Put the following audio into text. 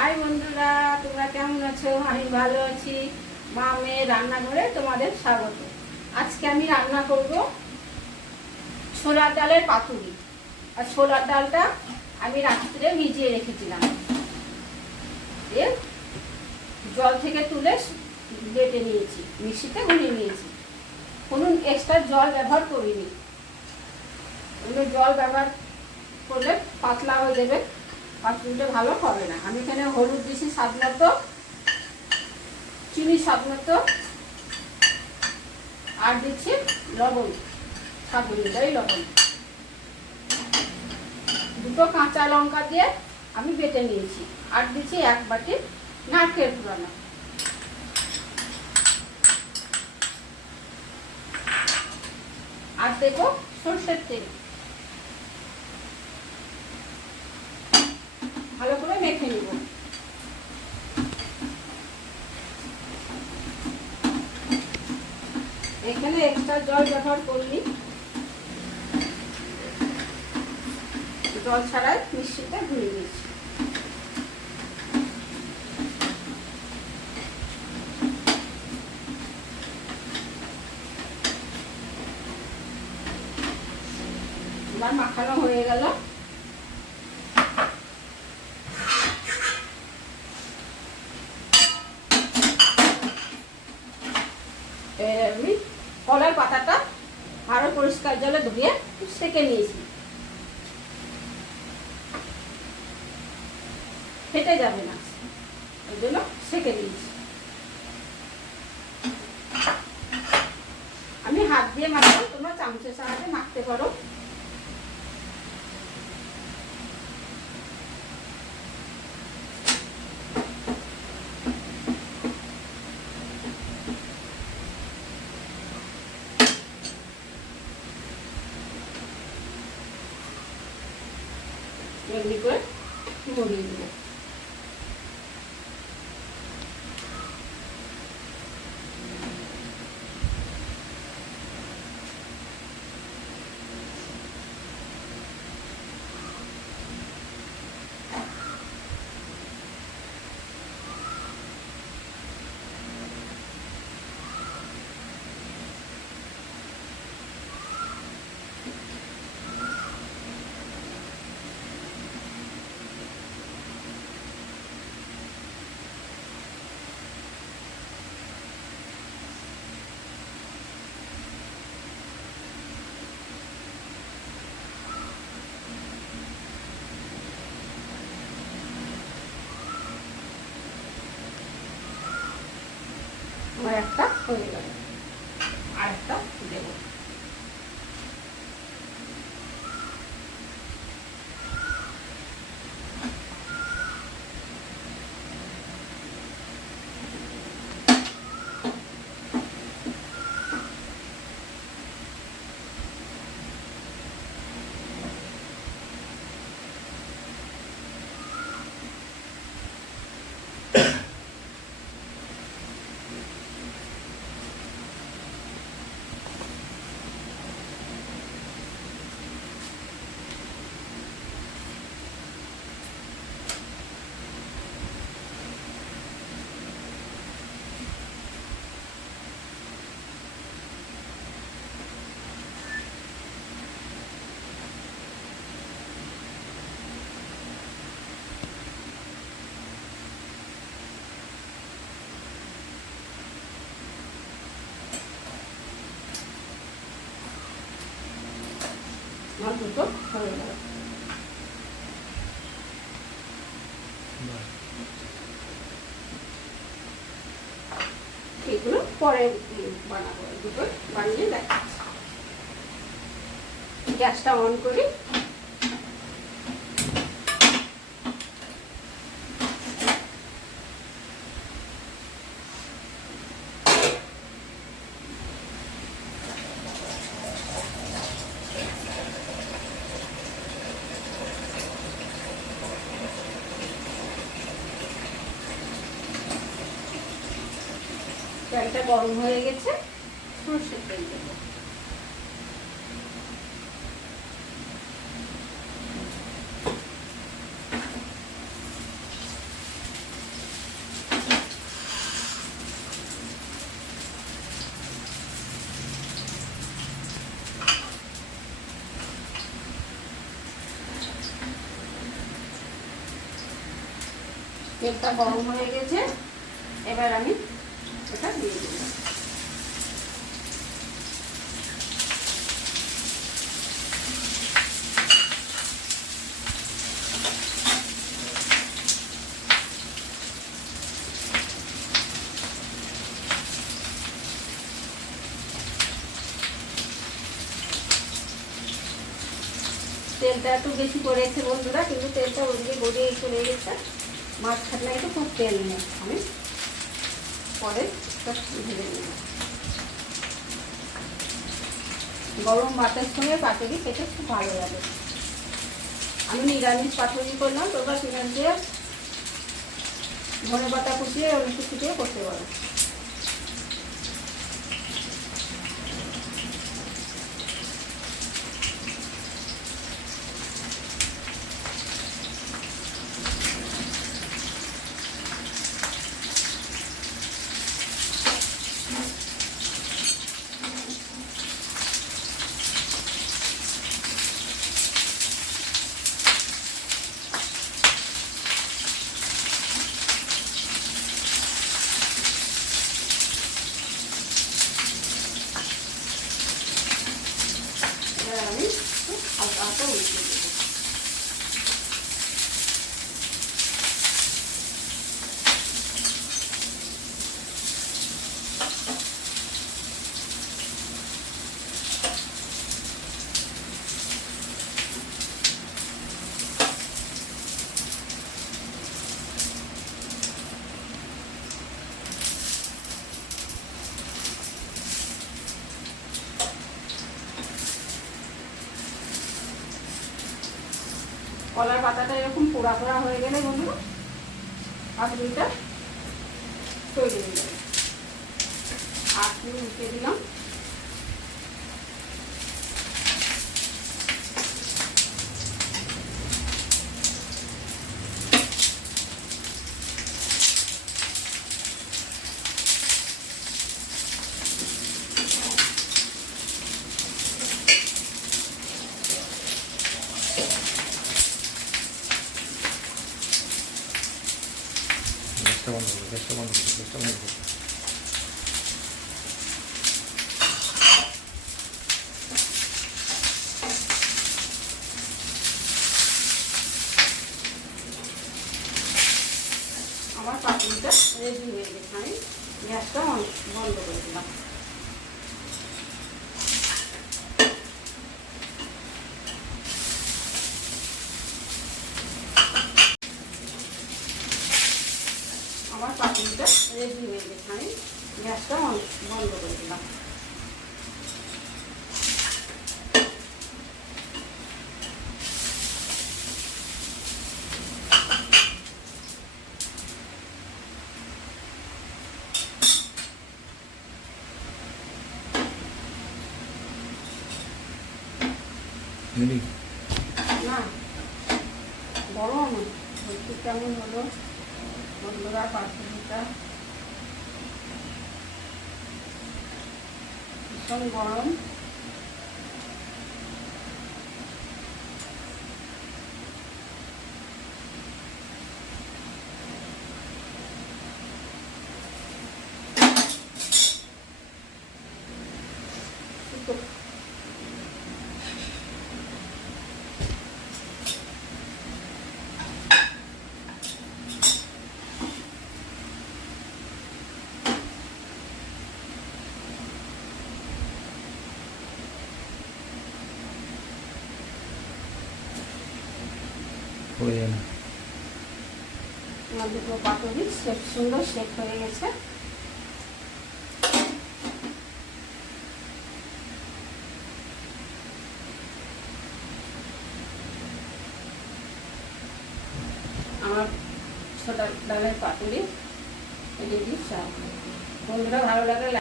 High বন্ধুরা, তোমরা কেমন আছো? আমি ভালো আছি। মা মেয়ে রান্নাঘরে তোমাদের স্বাগত। আজকে আমি রান্না করব ছোলার ডালের পাতুরি। আর ছোলার ডালটা আমি রাত্রে ভিজিয়ে রেখেছিলাম। জল থেকে তুলে বেটে নিয়েছি, মিক্সিতে গুলিয়ে নিয়েছি। কোনো এক্সট্রা জল ব্যবহার করিনি। জল ব্যবহার করলে পাতলা হয়ে যাবে। পাতুরিটা ভালো হবে না। আমি এখানে হলুদ দিছি, স্বাদ মতো। চিনি স্বাদ মতো। আর দিচ্ছি লবণ, স্বাদ অনুযায়ী লবণ। দুটো কাঁচা লঙ্কা দিয়ে আমি বেটে নিয়েছি। আর দিচ্ছি এক বাটি নারকেল পুরানো আর দেবো সর্ষের তেল। মেখে নিব। এখানে এক্সট্রা জল ব্যবহার করলি। জল ছাড়াই মিষ্টিটা ধুয়ে দিচ্ছি এবার মাখানো হয়ে গেল। আমি কলার পাতাটা আরও পরিষ্কার জলে ধুয়ে সেকে নিয়েছি। ফেটে যাবে না। ওই জন্য সেকে নিয়েছি। আমি হাত দিয়ে মাখবো তোমরা চামচের সাহায্যে মাখতে পারো। এমনি করে মুড়িয়ে দেবো আমার একটা হয়ে গেল আর একটা দেবো আমার দুটো হয়ে গেল এগুলো পরে বানাবো দুটো বানিয়ে দেখাচ্ছি। গ্যাসটা অন করি কড়াইটা গরম হয়ে গেছে সর্ষের তেল দেব। তেলটা গরম হয়ে গেছে এবার আমি দিয়ে তেলটা একটু বেশি পড়েছে বন্ধুরা, কিন্তু তেলটা ওদিকে গড়িয়ে চলে গেছে। খাটলে একটু খুব তেল নেই। আমি পরে ভেজে নেব গরম ভাতের সঙ্গে পাতুরি খেতে খুব ভালো লাগে। আমি নিরামিষ পাতুরি করলাম, তোমরা সেখান দিয়ে ধনে পাতা কুচিয়ে অনেক কিছু দিয়ে করতে পারো এবার আমি একটু হালকা হালকা উল্টে দেবো কলার পাতাটা এরকম পোড়া পোড়া হয়ে গেলে বন্ধুরা পাতুরিটা তৈরি হয়ে যাবে। আর উঠে দিলাম। গ্যাসটা বন্ধ করো গ্যাসটা বন্ধ করো গ্যাসটা বন্ধ করো আমার পাতুরিটা রেডি হয়ে গেছে। আমি গ্যাসটা বন্ধ করে দিলাম আমার পাতুরিটা রেডি হয়ে গেছে আমি গ্যাসটা অন বন্ধ করে দিলাম রেডি। না গরম দেখতে কেমন হলো? বন্ধুরা পাতুরিটা ভীষণ গরম। পড়ে যায় না আমার হয়ে গেছে। আমার ছোটা ডালের পাতুরি রেডি বন্ধুরা ভালো লাগলে